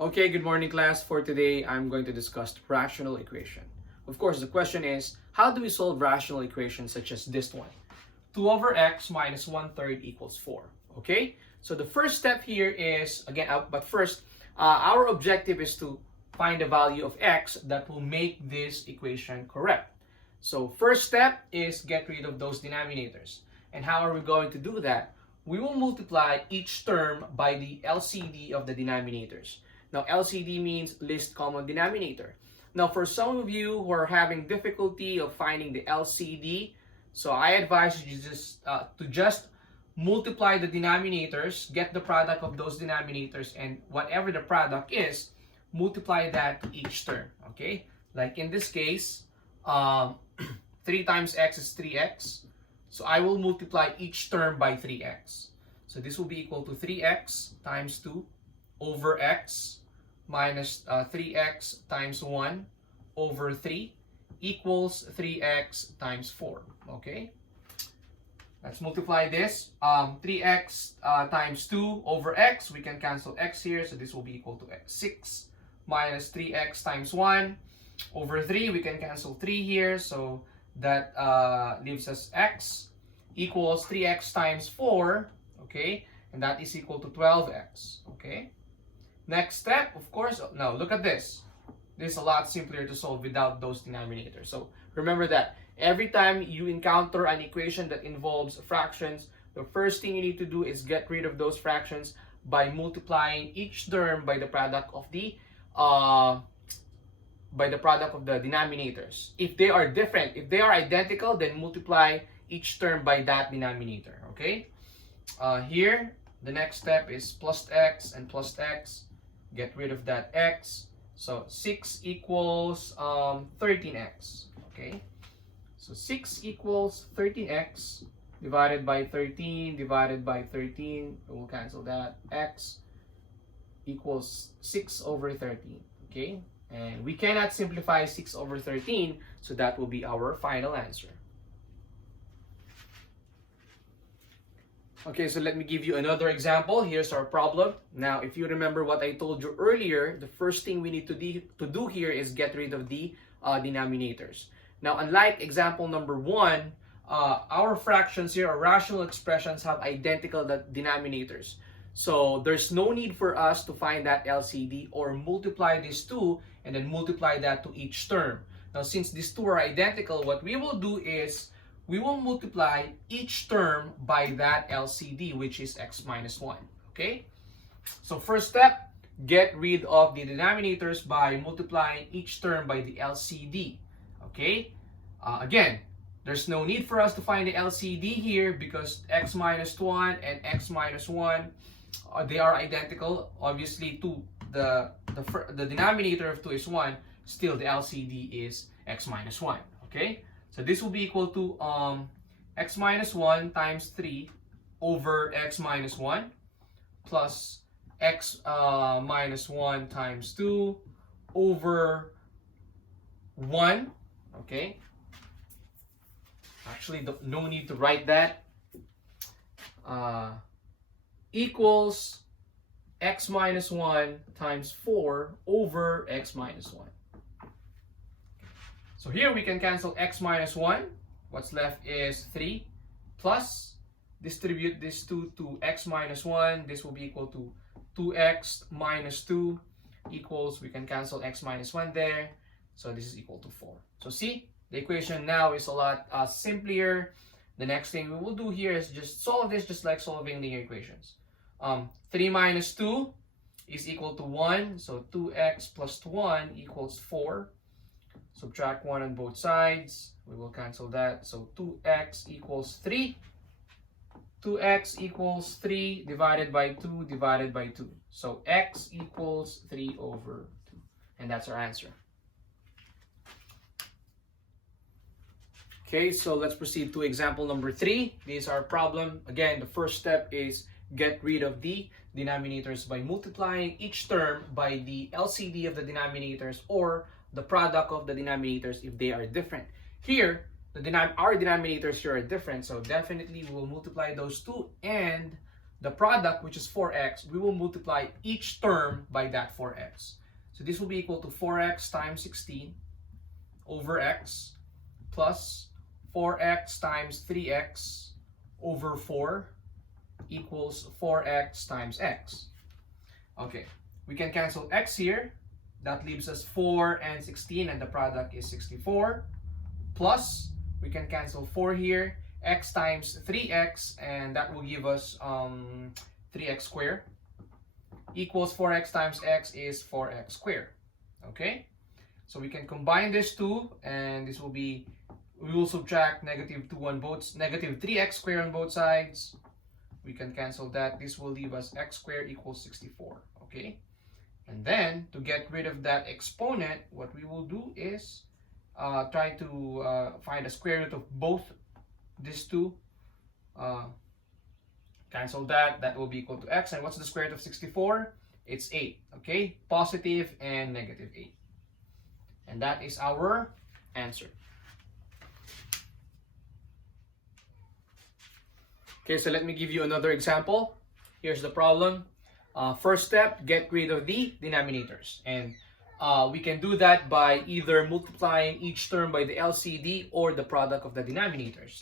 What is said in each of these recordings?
Okay, good morning class. For today, I'm going to discuss the rational equation. Of course, the question is, how do we solve rational equations such as this one? 2 over x minus 1/3 equals 4. Okay, so the first step here is, again, but first, our objective is to find the value of x that will make this equation correct. So first step is get rid of those denominators. And how are we going to do that? We will multiply each term by the LCD of the denominators. Now, LCD means least common denominator. Now, for some of you who are having difficulty of finding the LCD, so I advise you to just multiply the denominators, get the product of those denominators, and whatever the product is, multiply that to each term, okay? Like in this case, 3 times x is 3x. So I will multiply each term by 3x. So this will be equal to 3x times 2 over x minus 3x times 1 over 3 equals 3x times 4. Okay? Let's multiply this. 3x times 2 over x. We can cancel x here. So this will be equal to 6 minus 3x times 1 over 3. We can cancel 3 here. So that leaves us x equals 3x times 4, okay? And that is equal to 12x, okay? Next step, of course, now look at this. This is a lot simpler to solve without those denominators. So remember that every time you encounter an equation that involves fractions, the first thing you need to do is get rid of those fractions by multiplying each term by the product of the denominators. If they are different, if they are identical, then multiply each term by that denominator, okay? Here, the next step is plus x and plus x. Get rid of that x. So 6 equals 13x, okay? So 6 equals 13x divided by 13 divided by 13. We'll cancel that. X equals 6 over 13, okay? And we cannot simplify 6 over 13, so that will be our final answer. Okay, so let me give you another example. Here's our problem. Now, if you remember what I told you earlier, the first thing we need to do here is get rid of the denominators. Now, unlike example number 1, our fractions here, our rational expressions, have identical denominators. So there's no need for us to find that LCD or multiply these two and then multiply that to each term. Now, since these two are identical, what we will do is we will multiply each term by that LCD, which is x minus 1. Okay? So first step, get rid of the denominators by multiplying each term by the LCD. Okay? Again, there's no need for us to find the LCD here because x minus 1 and x minus 1, they are identical. Obviously, the denominator of 2 is 1. Still, the LCD is x minus 1. Okay? So this will be equal to x minus 1 times 3 over x minus 1 plus x minus 1 times 2 over 1. Okay? Actually, no need to write that. Equals x minus 1 times 4 over x minus 1. So here we can cancel x minus 1. What's left is 3 plus, distribute this 2 to x minus 1. This will be equal to 2x minus 2 equals, we can cancel x minus 1 there. So this is equal to 4. So see, the equation now is a lot simpler. The next thing we will do here is just solve this just like solving linear equations. 3 minus 2 is equal to 1. So 2x plus 1 equals 4. Subtract 1 on both sides. We will cancel that. So 2x equals 3. 2x equals 3 divided by 2 divided by 2. So x equals 3 over 2. And that's our answer. Okay, so let's proceed to example number 3. This is our problem. Again, the first step is get rid of the denominators by multiplying each term by the LCD of the denominators or the product of the denominators if they are different. Here, our denominators here are different, so definitely we will multiply those two and the product, which is 4x, we will multiply each term by that 4x. So this will be equal to 4x times 16 over x plus 4x times 3x over 4 equals 4x times x. Okay, we can cancel x here. That leaves us 4 and 16, and the product is 64. Plus, we can cancel 4 here, x times 3x, and that will give us 3x squared equals 4x times x is 4x squared. Okay, so we can combine this two, and this will be, we will subtract negative 2 on both, negative 3x squared on both sides. We can cancel that. This will leave us x squared equals 64. Okay, and then to get rid of that exponent, what we will do is try to find the square root of both these two. Cancel that. That will be equal to x. And what's the square root of 64? It's 8. Okay, positive and negative 8. And that is our answer. Okay, so let me give you another example. Here's the problem. First step, get rid of the denominators. And we can do that by either multiplying each term by the LCD or the product of the denominators.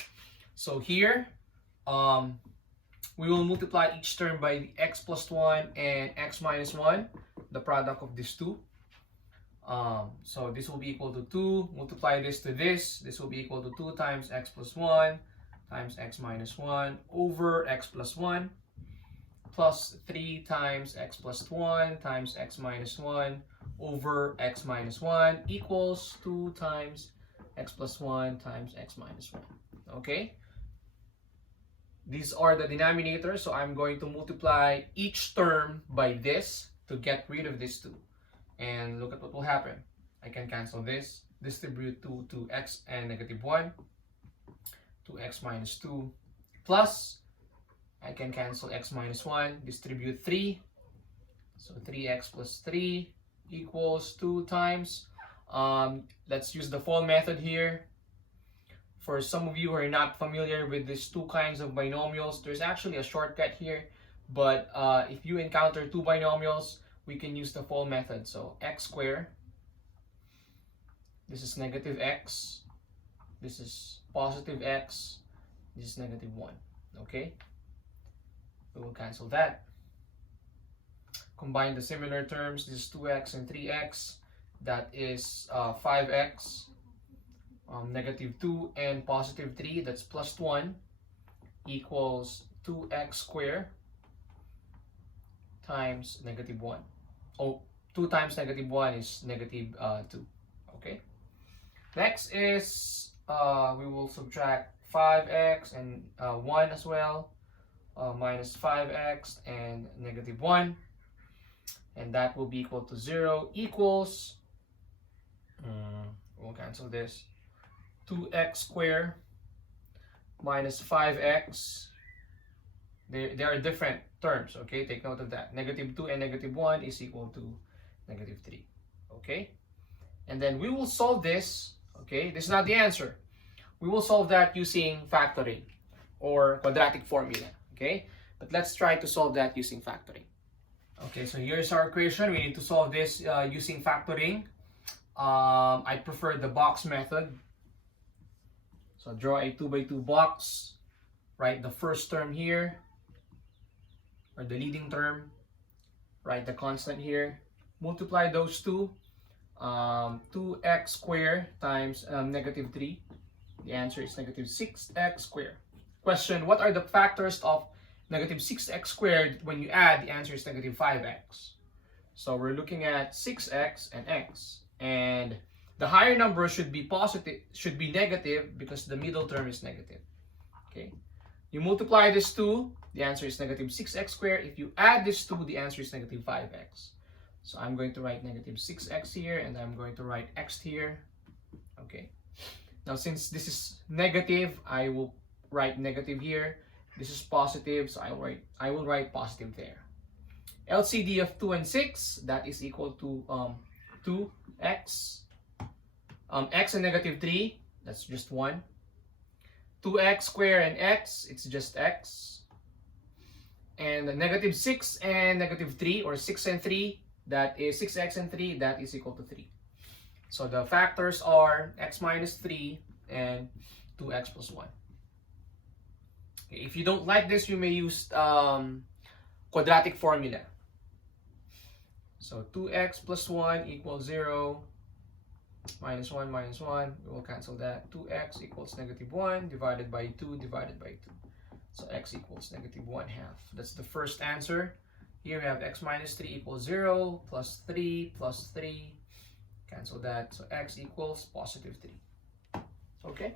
So here, we will multiply each term by the x plus 1 and x minus 1, the product of these two. So this will be equal to 2. Multiply this to this. This will be equal to 2 times x plus 1 times x minus 1 over x plus 1 plus 3 times x plus 1 times x minus 1 over x minus 1 equals 2 times x plus 1 times x minus 1. Okay? These are the denominators, so I'm going to multiply each term by this to get rid of these two. And look at what will happen. I can cancel this, distribute 2 to x and negative 1, to x minus 2, plus I can cancel x minus 1, distribute 3, so 3x plus 3 equals 2 times, let's use the FOIL method here. For some of you who are not familiar with these two kinds of binomials, there's actually a shortcut here, but if you encounter two binomials, we can use the FOIL method. So x squared, this is negative x, this is positive x, this is negative 1. Okay, we will cancel that. Combine the similar terms. This is 2x and 3x. That is 5x. Negative 2 and positive 3, that's plus 1, equals 2x squared times negative 1. Oh, 2 times negative 1 is negative 2. Okay. Next is, we will subtract 5x and 1 as well, minus 5x and negative 1. And that will be equal to 0 equals, we'll cancel this, 2x squared minus 5x. They are different terms, okay? Take note of that. Negative 2 and negative 1 is equal to negative 3, okay? And then we will solve this, okay? This is not the answer. We will solve that using factoring or quadratic formula, okay? But let's try to solve that using factoring. Okay, so here's our equation. We need to solve this using factoring. I prefer the box method. So draw a 2 by 2 box, write the first term here, or the leading term, write the constant here, multiply those two, 2x squared times negative 3, the answer is negative 6x squared. Question, what are the factors of negative 6x squared when you add? The answer is negative 5x. So we're looking at 6x and x, and the higher number should be positive, should be negative, because the middle term is negative. Okay, you multiply this two, the answer is negative 6x squared. If you add this two, the answer is negative 5x. So I'm going to write negative 6x here, and I'm going to write x here. Okay, now since this is negative, I will write negative here. This is positive, so I will write positive there. LCD of 2 and 6, that is equal to 2x. X and negative 3, that's just 1. 2x squared and x, it's just x. And negative 6 and negative 3, or 6 and 3, that is 6x and 3, that is equal to 3. So the factors are x minus 3 and 2x plus 1. Okay, if you don't like this, you may use quadratic formula. So 2x plus 1 equals 0, minus 1, we will cancel that. 2x equals negative 1 divided by 2 divided by 2. So x equals negative 1/2. That's the first answer. Here we have x minus 3 equals 0, plus 3, plus 3. Cancel that. So x equals positive 3. Okay?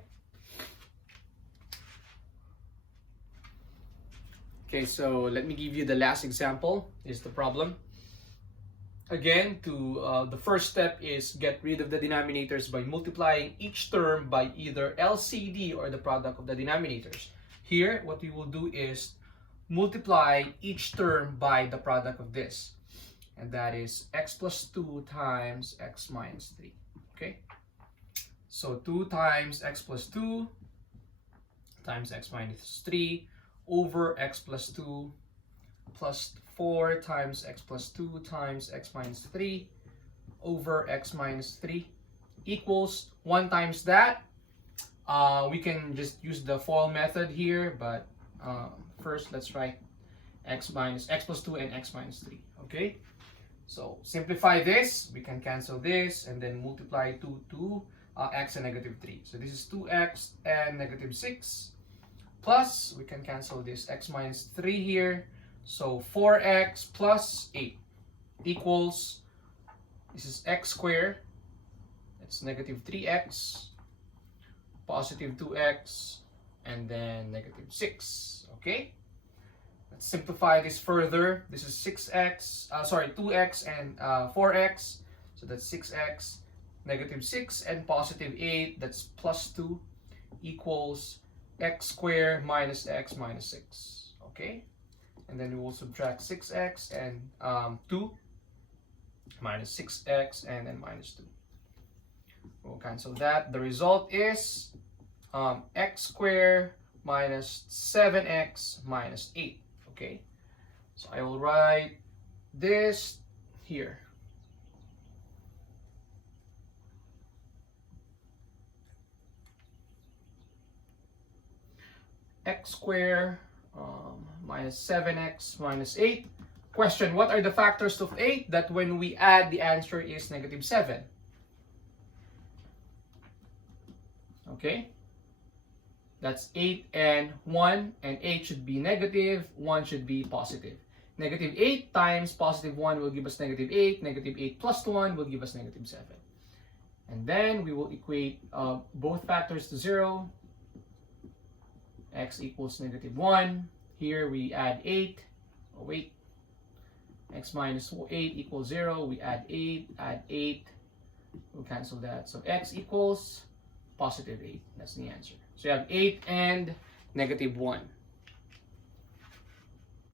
Okay, so let me give you the last example. Here's the problem. Again, the first step is get rid of the denominators by multiplying each term by either LCD or the product of the denominators. Here, what we will do is multiply each term by the product of this. And that is x plus 2 times x minus 3. Okay? So 2 times x plus 2 times x minus 3 over x plus 2 plus 4 times x plus 2 times x minus 3 over x minus 3 equals 1 times that. We can just use the FOIL method here, but first let's write x plus 2 and x minus 3. Okay? So simplify this, we can cancel this, and then multiply 2 to x and negative 3. So this is 2x and negative 6, plus we can cancel this x minus 3 here. So 4x plus 8 equals, this is x squared, that's negative 3x, positive 2x, and then negative 6. Okay? Let's simplify this further. This is 2x and 4x. So that's 6x, negative 6, and positive 8, that's plus 2, equals x squared minus x minus 6. Okay? And then we will subtract 6x and 2, minus 6x, and then minus 2. We'll cancel that. The result is x squared minus 7x minus 8. Okay, so I will write this here. X squared minus 7x minus 8. Question, what are the factors of 8 that when we add the answer is negative 7? Okay, that's 8 and 1, and 8 should be negative, 1 should be positive. Negative 8 times positive 1 will give us negative 8, negative 8 plus 1 will give us negative 7. And then we will equate both factors to 0. X equals negative 1. Here we add 8. Oh wait. X minus 8 equals 0. We add 8, add 8. We'll cancel that. So x equals positive 8. That's the answer. So you have 8 and negative 1.